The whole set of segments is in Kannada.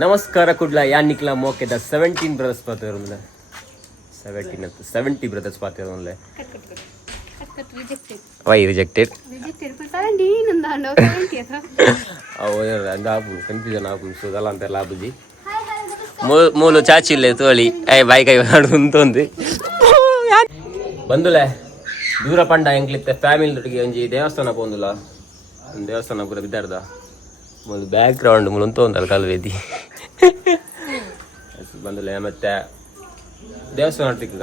ನಮಸ್ಕಾರ ಕುಡ್ಲ ಯಾನಿಕ್ಲ ಮೋಕೆದ ಸೆವೆಂಟೀನ್ ಬ್ರದರ್ಸ್ ಪಾತ್ರ ಸೆವೆಂಟೀನ್ ಅಂತ ಸೆವೆಂಟಿ ಬ್ರದರ್ಸ್ ಪಾತ್ರ ರಿಜೆಕ್ಟೆಡ್ ವೈ ರಿಜೆಕ್ಟೆಡ್ ಅಂದ ಆಪು ಕನ್ಫ್ಯೂಷನ್ ಆಪು ಸೊ ಅದಲ್ಲ ಅಂತೆಲ್ಲ ಆಪುಜಿ. ಮೂಲು ಚಾಚಿಲ್ಲ ತೋಳಿ. ಐ ಬಾಯ್ ಕೈ ಉಂತೊಂದು ಬಂದುಲೆ ದೂರ ಪಂಡ ಎಂಕ್ಲಿತ್ತೆ ಫ್ಯಾಮಿಲಿ ಒಟ್ಟಿಗೆ ಒಂಜಿ ದೇವಸ್ಥಾನ ಪೋಂದುಲ ದೇವಸ್ಥಾನ ಪೂರ ಬಿದ್ದಾರ್ದ? ಒಂದು ಬ್ಯಾಕ್ ಗ್ರೌಂಡ್ ಒಂದು ಉಂತೊಂದಲ್ಲ ಕಲ್ವೇದಿ ಬಂದಲ್ಲ ಮತ್ತೆ ದೇವಸ್ಥಾನ ನೋಡ್ತಿಕ್ಕ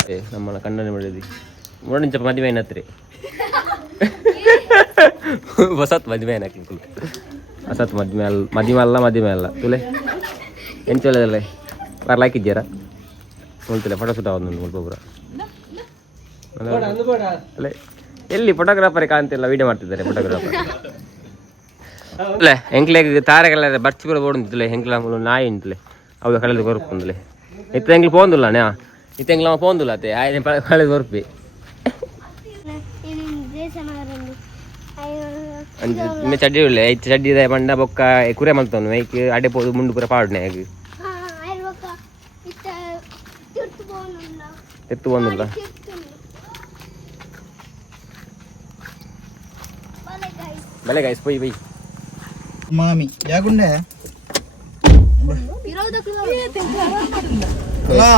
ನಮ್ಮನ್ನ ನಮ್ಮನ್ನ ಕಣ್ಣನೆ ಮಾಡಿದಿ ನಿಮಿಷ ಮದುವೆ ಏನತ್ರಿ ಹೊಸತ್ ಮದುವೆ ಏನಕ್ಕೆ ಹೊಸತ್ ಮದುವೆ ಅಲ್ಲ ಮದುವೆ ಅಲ್ಲ ಮದುವೆ ಅಲ್ಲ. ತುಲೆ ಎಂಚೊಲ್ಲದಲ್ಲೇ ಬರ್ಲಾಕಿದ್ದೀರಾ ನೋಡ್ತಿಲ್ಲ ಫೋಟೋ ಶೂಟ್ ಒಂದು ಸ್ವಲ್ಪ ಪೂರ. ಅಲ್ಲೇ ಎಲ್ಲಿ ಫೋಟೋಗ್ರಾಫರ್ ಕಾಣ್ತಿಲ್ಲ ವೀಡಿಯೋ ಮಾಡ್ತಿದ್ದಾರೆ ಫೋಟೋಗ್ರಾಫರ್ ಅಲ್ಲ ಎಂಕ್ಲೆಗೆ ತಾರೆಗೆಲ್ಲ ಬರ್ಚಿ ಕೂಡ ಓಡುಂತಿಲ್ಲ ಹೆಂಕ್ಲ ನಾಯಿ ಉಂಟಲೆ ಅವು ಕಳೆದು ಕೊರಪುಂದಲೆ ಇತ್ತ ಎಂಕ್ಲು ಪೋಂದುಲ್ಲ ನೇ ಇತ್ತ ಎಂಕ್ಲ ಪೋಂದುಲ್ಲ ಅತ್ತೆ ಆಯ್ತು ಕಳೆದು ಕೊರಪಿ ಅಂಜ ಇನ್ನು ಚಡ್ಡಿ ಉಳ್ಳೆ ಐದು ಚಡ್ಡಿ ಇದೆ ಮಂಡ ಬೊಕ್ಕ ಕುರೆ ಮಲ್ತವನು ಐಕ್ ಅಡೆ ಪೋದು ಮುಂಡು ಪೂರ ಪಾಡ್ನೆ ಆಗ ಎತ್ತು ಬಂದಿಲ್ಲ ಬಲೆ ಗಾಯ್ಸ್ ಪೊಯ್ ಬೈ ಯಾಗುಂಡೆ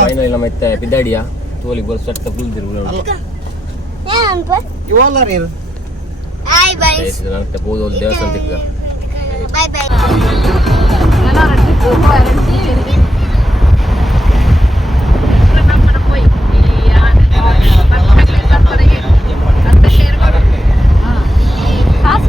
ಫೈನಲ್ ಇಲ್ಲ ಮತ್ತೆ ಬಿದ್ದಾಡಿಯಾ? ತೋಲಿ ಬೋಲ್ ಸಟ್ಟ ಫುಲ್ ತಿರುగు ಇವಲ್ಲ ರೀ ಇದು. ಮತ್ತೆ ಬೋದು ದೇವಸ್ಥಾನ ತಿಕ್ಕ ಕಾಸು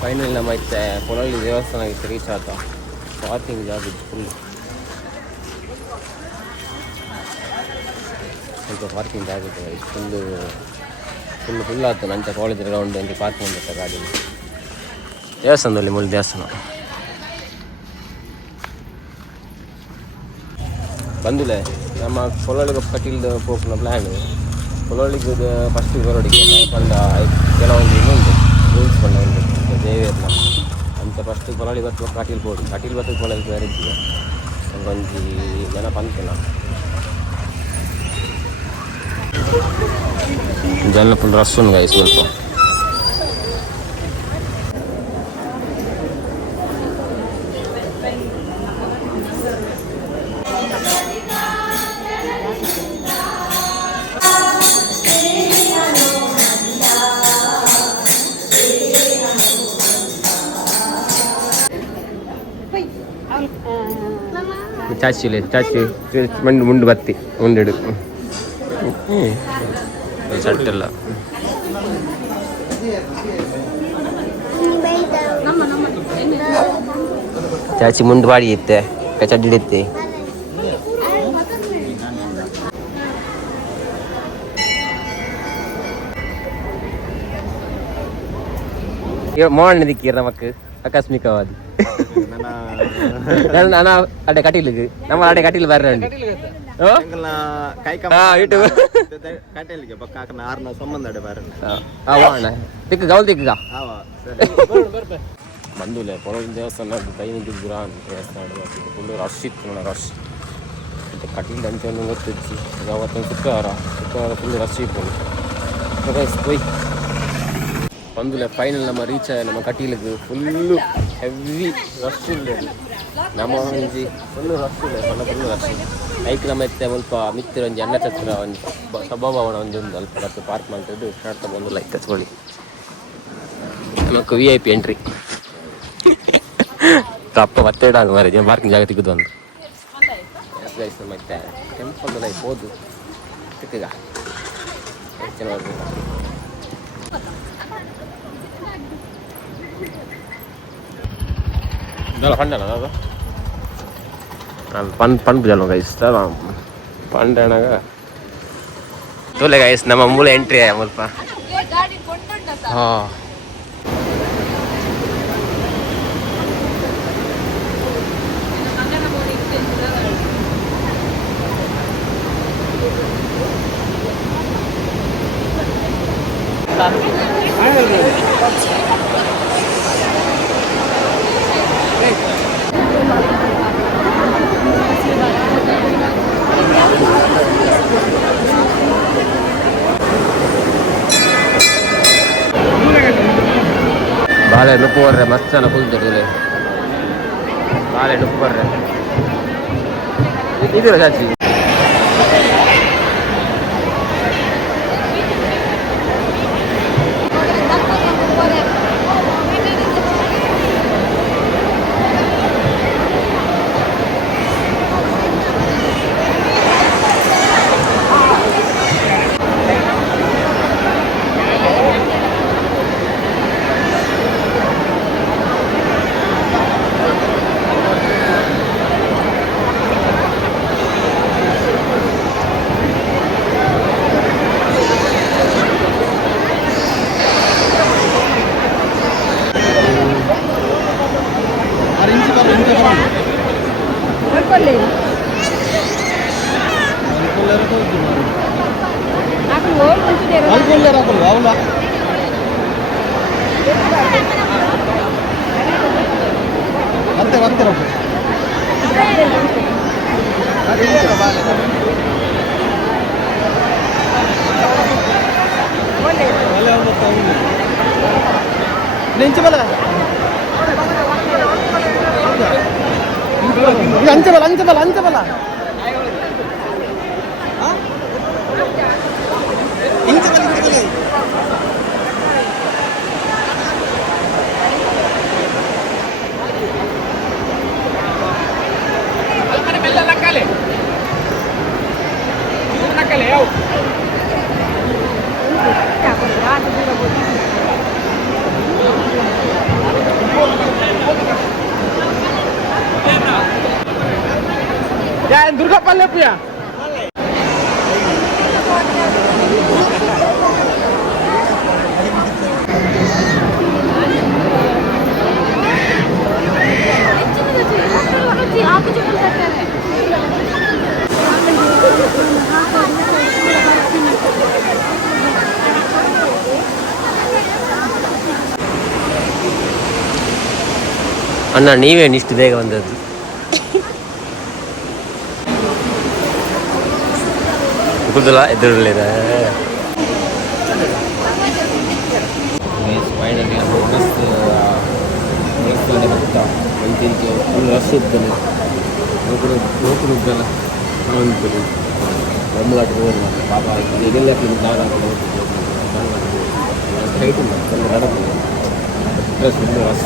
ಫೈನಲ್ ನಮ್ಮ ಐತೆ ಕೊಳಲಿ ದೇವಸ್ಥಾನ ಆಗಿತ್ತು ರೀಚ್ ಆತ ಪಾರ್ಕಿಂಗ್ ಜಾಗ ಇತ್ತು ಫುಲ್ ಸ್ವಲ್ಪ ಪಾರ್ಕಿಂಗ್ ಜಾಗ ಇತ್ತು ಫುಲ್ಲು ಫುಲ್ ಫುಲ್ ಆಯ್ತು ನಂಚ ಕಾಲೇಜ್ ಗ್ರೌಂಡ್ ಅಂತ ಪಾರ್ಕಿಂಗ್ ಮಾಡಿರ್ತಾರೆ ಗಾಡಿ ದೇವಸ್ಥಾನದಲ್ಲಿ ಮುಳ್ಳು ದೇವಸ್ಥಾನ ಬಂದಿಲ್ಲ ನಮ್ಮ ಕೊಳಲಿಗೆ ಕಟ್ಟಿಲ್ದ ಪೋಪ್ನ ಪ್ಲ್ಯಾನ್ ಕೊಳಲಿಗೆ ಫಸ್ಟ್ ಬರೋಡಿಗೆ ಪಂಡ ಕೆಲವೊಂದು ಇನ್ನೊಂದು ರೂಲ್ಸ್ ಪಂಡ ಉಂಟು ದೇವೇರ್ನ ಅಂತ ಫಸ್ಟ್ ಕೊಳಲಿ ಬತ್ತು ಕಟೀಲ್ ಬೋಡು ಕಟೀಲ್ ಬತ್ತು ಕೊಳಲಿ ಬೇರೆ ಇದ್ದೀವಿ ಒಂದೊಂದು ಜನ ಪಂತನ ಜನ ಫುಲ್ ರಶ್ ಉಂಟು ಗಾಯ ಸ್ವಲ್ಪ ಚಾಚಿಲೆ ಚಾಚಿ ಮಂಡು ಮುಂಡು ಬತ್ತಿ ಮುಂಡಿಡು ಸಟ್ಟೆಲ್ಲ ಚಾಚಿ ಮುಂಡು ಬಾಡಿ ಇತ್ತೆ ಚಡ್ಡಿಡಿತ್ತೆ ಮೋಹನ್ ದಿಕ್ಕಿರ ನಮಕ್ ಆಕಸ್ಮಿಕವಾದಿ ನನ್ನ ನಾನು ನಾನು ಅಡೆ ಕಟೀಲಿಗೆ ನಮ್ಮ ಅಡೆ ಕಟೀಲ್ ಬರ್ರೆ ಉಂಟು ಓ? ಹಾ, ಇಟ್ಟು. ಕಟೇಲಿಗೆ ಪಕ್ಕ ಹಾಕನ ಆರ್ನ ಸಂಬಂಧ ಅಡೆ ಬಾರ ಆ, ಆ, ವಾ ಅಣ್ಣ ತಿಕ್ಕ ಗೌಲ್ ತಿಕ್ಕ ಆವ ಸರಿ ಬಂದುಲೆ ಪೊಳಗಿನ ದೇವಸ್ಥಾನ ಕೈ ನಿಂತಿದ್ದು ಗುರ ಅಂತ ದೇವಸ್ಥಾನ ಫುಲ್ ರಶ್ ಇತ್ತು ನೋಡ ರಶ್ ಮತ್ತೆ ಕಟೀಲ್ ಅಂಚೆ ಗೊತ್ತಿಚ್ಚಿ ಅವತ್ತೊಂದು ಶುಕ್ರವಾರ ಶುಕ್ರವಾರ ಫುಲ್ ರಶ್ ಇತ್ತು ಗೈಸ್ போய் ಬಂದುಲೆ ಫೈನಲ್ ನಮ್ಮ ರೀಚ್ ನಮ್ಮ ಕಟೀಲಿಗೆ ಫುಲ್ಲು ಹೆವಿ ರಶ್ ನಮ್ಮ ಒಂಜಿ ಫುಲ್ಲು ರಶ್ ಇಲ್ಲ ಸಣ್ಣ ಫುಲ್ ರಶ್ ಐಕ್ ನಮ್ಮ ಎತ್ತೆ ಸ್ವಲ್ಪ ಮಿತ್ತಿರ ಒಂಜಿ ಎಣ್ಣೆ ಚತ್ರ ಒಂದು ಸಭಾಭವನ ಒಂದು ಒಂದು ಅಲ್ಪ ಮತ್ತೆ ಪಾರ್ಕ್ ಮಾಡ್ತಿದ್ದು ಶರ್ಟ್ ಬಂದು ಲೈಕ್ ಹಚ್ಕೊಳ್ಳಿ ನಮಕ್ ವಿ ಐ ಪಿ ಎಂಟ್ರಿ ತಪ್ಪ, ಮತ್ತೆ ಇಡಾಗ ಮಾರೆ ಪಾರ್ಕಿಂಗ್ ಜಾಗ ತೆಗೆದು ಒಂದು ಮತ್ತೆ ಟೆಂಪಲ್ ಲೈಫ್ இதால் பண்ணிட்டேன் அதான் நான் பண் பண்பு சொல்லணும் கைஸ் தான் பண்ணிட்டேனாக்கா தூளை கைஸ் நம்ம மூளை என்ட்ரி ஆகிருப்பா ஆ Thank you. ಬಾಳೆ ನುಪ್ಪು ಬರ್ರೆ ಮಸ್ತ್ ಜನ ಕುಲ್ತಿರ್ಲಿ ಬಾಳೆ ನುಪ್ಪು ಬರ್ರೆ ಇದಿಲ್ಲ ಚಾಚಿ করলে এখন ওই বলছি मला Tá, ఆకు చెప్పులు కట్టారే ಅಣ್ಣ ನೀವೇನು ಇಷ್ಟು ಬೇಗ ಬಂದದ್ದು ರಶ್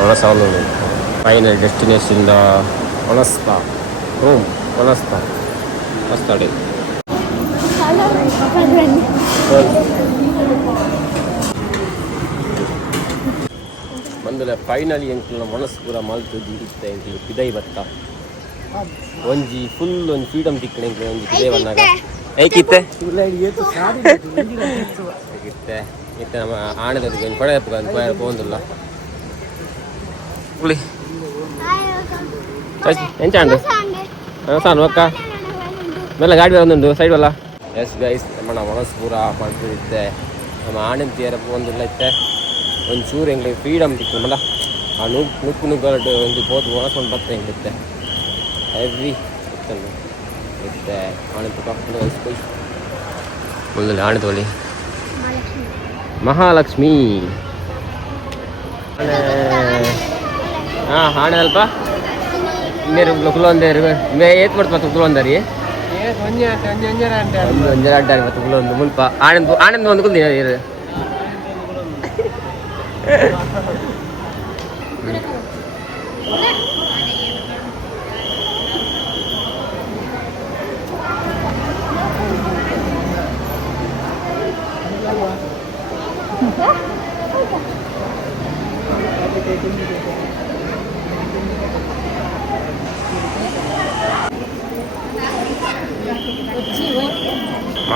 ಒಣ ಸಾಲು ಫೈನಲ್ ಡೆಸ್ಟಿನೇಷನ್ ಒಣಸ್ತಾ ರೂಮ್ ಮಸ್ತ್ ಆಡೈತಿ ಫೈನಲಿ ಎಂಕ್ಲ ಮನಸ್ಸು ಪೂರ ಮಲ್ತು ಇರುತ್ತೆ ಎಂಕ್ಲು ಪಿದೈ ಭತ್ತ. ಒಂಜಿ ಫುಲ್ ಒಂದು ಫ್ರೀಡಮ್ ತಿಕ್ಕಣೆ ಎಂಕ್ಲು ಒಂಜಿ ಪಿದೈ ಬಂದಾಗ. ಏಕಿತ್ತೆ? ಏಕಿತ್ತೆ? ಇತ್ತೆ ನಮ್ಮ ಆಣದೊಂದಿಗೆ ಒಂದು ಕೊಡೆ ಹಬ್ಬ ಪೋಂದಿಲ್ಲ ಹುಳಿ ಎಂಚಾಂಡು ಹಾಂ ಸಾನು ಅಕ್ಕ. ಮೇಲೆ ಗಾಡಿ ಒಂದೊಂದು ಸೈಡ್ ಅಲ್ಲ? ಎಸ್ ಗೈಸ್ ನಮ್ಮಣ್ಣ ಮನಸ್ಪುರ ಮಾಡ್ತಿದ್ದೆ ನಮ್ಮ ಆಣಿನ ತೇರಪ್ಪ ಒಂದು ಇಲ್ಲೈತೆ ಒಂದು ಚೂರು ಹೆಂಗೆ ಫ್ರೀಡಮ್ ಇತ್ತು ನಮ್ಮಣ್ಣ ಆ ನುಗ್ ನುಗ್ಗು ನುಗ್ಗರಡು ಒಂದು ಬೋದು ಒಣಸ್ಕೊಂಡು ಬರ್ತೆ ಹೆಂಗಿರುತ್ತೆ. ಹೆವಿ ಇತ್ತಲ್ಲ ಇರುತ್ತೆ. ಆನಂದ್ ಕಪ್ಪಲು ವಯಸ್ಸು ಮುಂದೆ ಆನಂದ್ ಒಳ್ಳಿ ಮಹಾಲಕ್ಷ್ಮಿ. ಹಾಂ ಹಾಣೆ ಅಲ್ಪ. ಇನ್ನೇ ಮೇ ಏತ್ ಮಾಡ್ತು ಮತ್ತೆ ಕುಲೊಂದರಿ ಒಂಜಿ ಆಟ ಒಂಜಿ ಒಂಜರ ಆಟ ಒಂದು ಒಂಜರ ಅಡ್ಡಾರಿ ಮತ್ತೆ ಕುಲೊಂದು ಮುಲ್ಪ ಆನಂದ್ ಆನಂದ್ ಒಂದು ಕುಲ್ದಿ ಇರು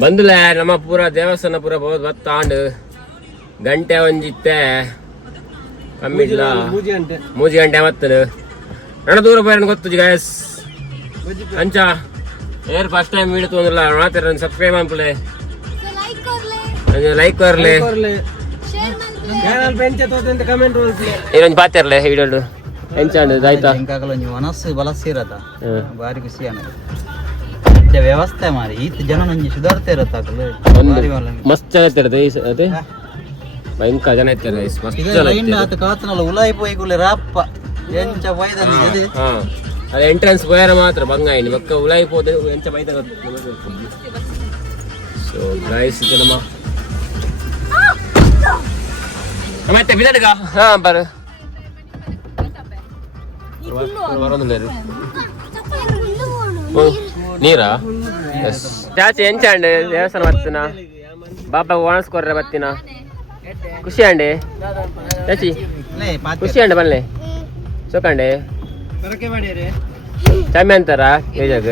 ಬಂದುಲ ನಮ್ಮ ಪೂರ ದೇವಸ್ಥಾನ ಪೂರ ಬಹುದು ಬತ್ತಾಂಡು ಗಂಟೆ ಒಂಜಿತ್ತೆ. ಕಮ್ಮಿ ಇಲ್ಲ. ಅಂತೆ ಮೂಜಿ ಗಂಟೆ ಮತ್ತದು ನಡ ದೂರ ಬರೋಣ ಗೊತ್ತು ಗಾಯಸ್ ಅಂಚ ಏರ್ ಫಸ್ಟ್ ಟೈಮ್ ವೀಡಿಯೋ ತೊಂದಿಲ್ಲ ಮಾತಾಡ ಸಬ್ಸ್ಕ್ರೈಬ್ ಮಾಡ್ಕೊಳ್ಳಿ ಲೈಕ್ ಬರ್ಲಿ ಇದೊಂದು ಪಾತಿರ್ಲೆ ವಿಡಿಯೋ ಎಂಚಾಂಡು ಆಯ್ತಾ ಇಂಕಾಗಲ ಒಂಜಿ ಮನಸ್ಸು ಬಲಸಿರತ. ಹ್ಮ್. ಬಾರಿ ಖುಷಿ ಅನ್ನೋದು ಮತ್ತೆ ವ್ಯವಸ್ಥೆ ಮಾರಿ ಈತ ಜನ ನಂಗೆ ಸುಧಾರ್ತಾ ಇರತ್ತಾಗಲು ಮಸ್ತ್ ಇರ್ತದೆ ಅದೇ ಭಯಂಕರ ಜನ ಇರ್ತಾರೆ ಮಸ್ತ್ ಜನ ಆತ ಕಾತನಲ್ಲ ಉಲಾಯಿ ಪೋಯಿ ರಪ್ಪ. ಎಂಚ ಬೈದಲ್ಲಿ ಇದೆ. ಎಂಟ್ರೆನ್ಸ್ ಬಯರ ಮಾತ್ರ ಬಂಗಾಯಿನಿ. ಮಕ್ಕ ಉಲಾಯಿ ಪೋದೆ ಎಂಚ ಬೈದ ಸೊ ಗೈಸ್ ಇದು ನಮ್ಮ ಮತ್ತೆ ಬಿದಡ್ಗ ಹಾ ಬರ. ಬರೋದಿಲ್ಲ ನೀರಾ? ಎಸ್ ಎಂಚ ಅಂಡೆ ದೇವಸ್ಥಾನ ಬರ್ತೀನ? ಬಾಬಾ ಓಣಿಸ್ಕೊರ್ರೆ ಬತ್ತಿನ ಖುಷಿ ಅಂಡೆ ಚಾಚಿ. ಖುಷಿ ಅಂಡೆ ಬನ್ನಿ. ಚೋಕಂಡೆ ಚಮ್ಮಿ ಅಂತಾರ, ಏಜಾಗ?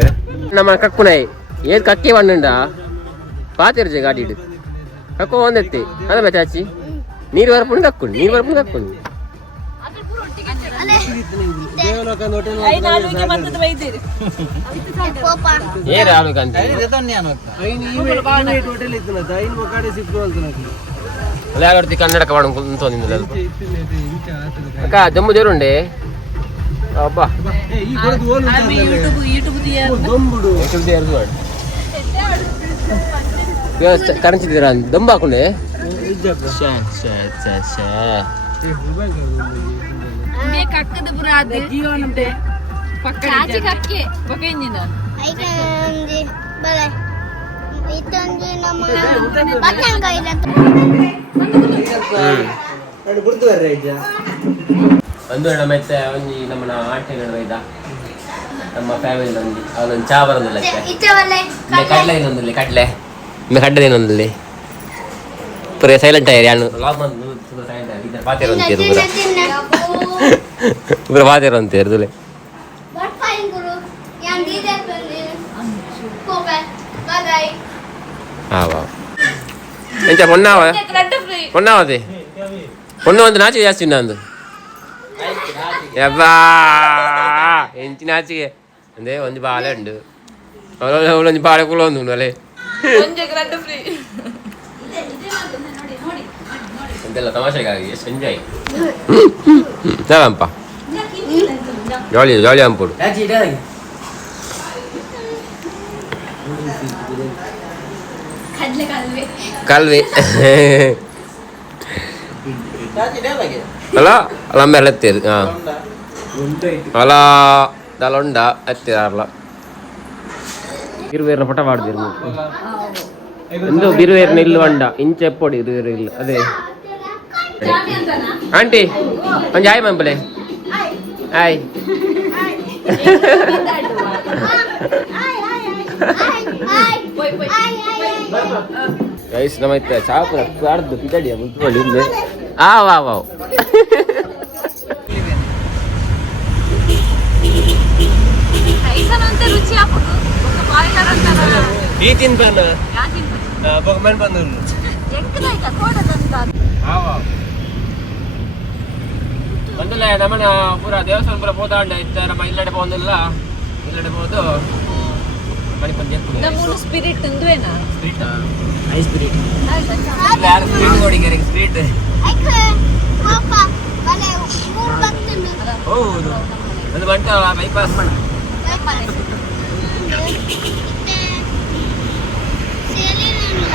ನಮ್ಮ ಕಕ್ಕುನಾಯಿ ಏನ್ ಕಕ್ಕಿ ಬಣ್ಣುಂಡ ಪಾತಿರ್ಜೆ ಗಾಡಿ ಹಿಡಿದು. ಕಕ್ಕು ಒಂದೆತ್ತಿ ಅದ ಚಾಚಿ ನೀರು ಬರ್ಪುಂಡು ಕಕ್ಕುಂಡು ನೀರು ಬರ್ಪುಂಡು ಕಕ್ಕುಂಡು ఏ రాను లేకపోతే కన్నడక పడుకుంటూ అక్క జమ్ము చేరుండే అబ్బా. కరెన్సీ తీరా దమ్ బాకుండే Ini kakak ನಮ್ಮ ಒಂಜಿ ನಮ್ಮ ಫ್ಯಾಮಿಲಿ ಒಂದು ಅವನೊಂದು ಚಾ ಬರೋದಿಲ್ಲ ಕಡಲೆ. ಇನ್ನೊಂದಿಲ್ಲ ಕಡಲೆ. ಇನ್ನು ಕಡಲೆ ಇನ್ನೊಂದಿಲ್ಲ ಪುರೇ ಸೈಲೆಂಟ್ ಆಗಿರಿ ಅಣ್ಣ ಲಾಕ್ ಬಂದು ಸೈಲೆಂಟ್ ಆಗಿದ್ದಾರೆ ಪಾತ್ರ ಪ್ರಭಾಚರವಂತೆ ಇರ್ದಲೆ ಎಂಚ ಪೊಣ್ಣಾವ ಪೊಣ್ಣಾವದೆ ಪೊಣ್ಣ ಒಂದು ನಾಚಿಗೆ ಜಾಸ್ತಿ ನಂದು ಎಬ್ಬಾ ಎಂಚಿ ನಾಚಿಗೆ ಅಂದೆ ಒಂದು ಬಾಳೆ ಉಂಡು ಅವಳು ಒಂದು ಬಾಳೆ ಕುಲ ಒಂದು ಉಂಡು ಅಲ್ಲೇ ತಮಾಷೆಗಾಗಿ ಎಷ್ಟು ಎಂಜಾಯ್ ಸಾವಂಪ ಜಾಲಿ ಜಾಲಿ ಅಂಪುಡು ಕಡ್ಲೆ ಕಲ್ವೆ ಕಲ್ವಿ ಅಲ್ಲ ಅಲ್ಲ ಎತ್ತೀರಿ ಹಾಂ ಅಲ್ಲ ದಲೊಂಡ ಎತ್ತಿರಲ್ಲ ಬಿರುವೇರಿನ ಪಟ ಪಾಡ್ದಿರಿ ಒಂದು ಬಿರುವೇರಿನ ಇಲ್ಲ ಒಂಡ ಇಂಚೆ ಎಪ್ಪೊಡಿ ಬಿರುವೇರು ಇಲ್ಲ ಅದೇ ಆಂಟಿ ಒಂದು ಆಯ್ ಮಂಬಲೆ ಆಯ್ ಗೈಸ್ ನಮ್ಮ ಇತ್ತ ಚಾಪುರ ಅರ್ಧ ಪಿತಡಿಯ ಮುಂತ್ಕೊಳ್ಳಿ ಇಲ್ಲಿ ಆ ವಾ ವಾ. ಈ ತಿನ್ ಯಾಕಿಂತ ಬೊಮ್ಮನ್ ಬಂದ್ರು ಎಂಕದಾಯ್ತ ಕೋಡದಂತ ಒಂದಿಲ್ಲ ನಮ್ಮನ ಪೂರ ದೇವಸ್ಥಾನ ಪೂರ ಹೋದಾಂಡ ಇತ್ತು ನಮ್ಮ ಇಲ್ಲಡೆ ಬಂದಿಲ್ಲ ಇಲ್ಲಡೆ ಹೋದು ಮನೆ ಬಂದು ನಮ್ಮೂನು ಸ್ಪಿರಿಟ್ ಅಂದ್ವೇನಾ ಸ್ಪಿರಿಟ್ ಐ ಸ್ಪಿರಿಟ್ ಯಾರು ಸ್ಪಿರಿಟ್ ಕೊಡಿಗೆ ಸ್ಪಿರಿಟ್ ಹೌದು ಒಂದು ಬಂಟ ಬೈಪಾಸ್ ಮಾಡ ಸೇಲಿನಿಂದ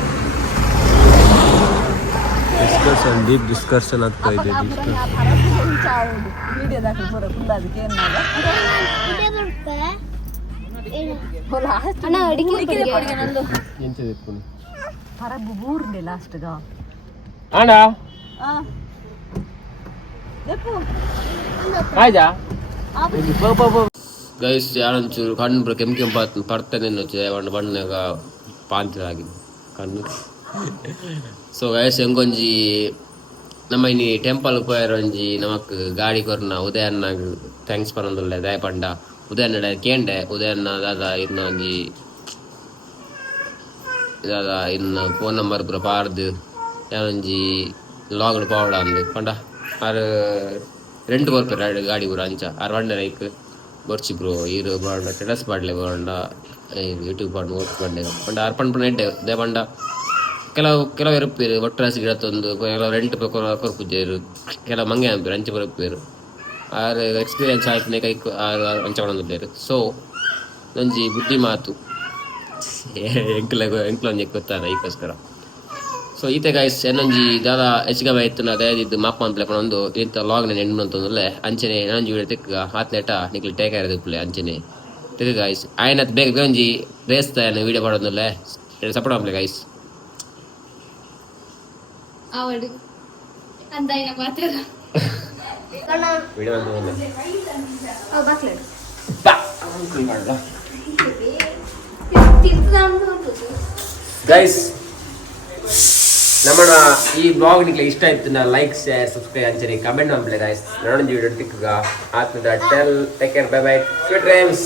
ಡಿಸ್ಕಷನ್ ಡೀಪ್ ಡಿಸ್ಕಷನ್ ಆಗ್ತಾ ಇದೆ ಅಣ್ಣ ಅಡಿಕೆ ಎಂತ ಬೇಕು ಪರಬು ಮೂರ್ನೆ ಲಾಸ್ಟ್ಗ ಆಂಡ ಆಯ್ತಾ? ಗೈಸ್ ಯಾರೊಂಚೂರು ಕಣ್ಣು ಕೆಂಪು ಕೆಂಪು ಪಡ್ತಾನೆ ಬಣ್ಣ ಬಣ್ಣಗ ಆಗಿದೆ ಕಣ್ಣು. ಸೊ ಗೈಸ್ ಹೆಂಗೊಂಜಿ ನಮ್ಮ ಇನಿ ಟೆಂಪಲ್ ಪೋಯರ್ ಒಂಜಿ ನಮಕ್ ಗಾಡಿ ಕೊರ್ನ ಉದಯನ್ನಾಗ ಥ್ಯಾಂಕ್ಸ್ ಪರೊಂದುಲ್ಲೆ ದಯ ಪಂಡ ಉದಯನ್ನ ಕೇಂಡೆ ಉದಯನ್ನ ದಾದ ಇನ್ನ ಒಂಜಿ ದಾದ ಇನ್ನ ಫೋನ್ ನಂಬರ್ ಪೂರ ಪಾರ್ದು ಯಾನೊಂಜಿ ಲಾಗ್ಡ್ ಪಾವಡ ಅಂದು ಪಂಡ ಆರು ರೆಂಟ್ ಬರ್ಪೇರು ಗಾಡಿ ಪೂರ ಅಂಚ ಆರು ಬಂಡೆ ಲೈಕ್ ಬರ್ಚಿ ಬ್ರೋ ಈರು ಬಾಂಡ ಟೆಡಸ್ ಪಾಡ್ಲೆ ಬಾಂಡ ಯೂಟ್ಯೂಬ್ ಪಾಡ್ ಓಟ್ ಬಂಡೆ ಪಂಡ ಆರು ಪಂಡ್ ಪಂಡ ಎಡ್ಡೆ ದೇ ಪಂಡ ಕೆಲವು ಕೆಲವು ಇರುಪ್ಪೇರು ಒಟ್ಟರಾಸಿ ಗಿಡತ್ತೊಂದು ಕೆಲವು ರೆಂಟ್ ಕೊರ್ಪುಜೇರು ಕೆಲವು ಮಂಗೆ ಅಂಪೇರು ಅಂಚೆ ಬರಪ್ಪೇರು ಆರು ಎಕ್ಸ್ಪೀರಿಯನ್ಸ್ ಆಯ್ತು ಕೈ ಆರು ಸೊ ನಂಜಿ ಬುದ್ಧಿ ಮಾತು. ಎಂಕ್ಲ ಎಂಕ್ಲ ಒಂಜಿ ಗೊತ್ತಾರ ಈಗೋಸ್ಕರ. ಸೊ ಈತೆ ಗಾಯ್ಸ್ ಏನೊಂಜಿ ದಾದ ಹೆಚ್ಚಿಗೆ ಆಯ್ತು ನಾ ದಯದಿದ್ದು ಮಾಪ ಅಂತ ಒಂದು ಇಂಥ ಲಾಗ್ ನಾನು ಎಂಡು ಅಂತಂದ್ರೆ ಅಂಚನೆ ಏನೊಂಜಿ ವಿಡಿಯೋ ತೆಕ್ಕ ಹಾತ್ನೆಟ ನಿಕ್ಲಿ ಟೇಕ್ ಆಯ್ತು ಪ್ಲೇ ಅಂಚನೆ. ತೆಗೆ ಗಾಯ್ಸ್ ಆಯ್ನ ಬೇಗ ಒಂಜಿ ರೇಸ್ತ ವಿಡಿಯೋ ಮಾಡೋದಲ್ಲ ಸಪೋರ್ಟ್ ಆಗ್ಲಿ ಗಾಯ್ಸ್ ಮಾತಾಡ ವಿಡಿಯೋ ಅಂತ ಬಾಕ್ಲೆ ಗೈಸ್ ನಮ್ಮ ಈ ಬ್ಲಾಗ್ ನಿಕ್ಲೆ ಇಷ್ಟ ಆಯ್ತು ನಾ ಲೈಕ್ ಶೇರ್ ಸಬ್ಸ್ಕ್ರೈಬ್ ಅಂಚರಿ ಕಮೆಂಟ್ ಮಾಡ್ಬಿಡಿ ಗೈಸ್ ನೋಡೋಣ ವಿಡಿಯೋ ಟಿಕ್ಕ ಆತ್ಮದ tell take care bye bye ಟ್ರೀಮ್ಸ್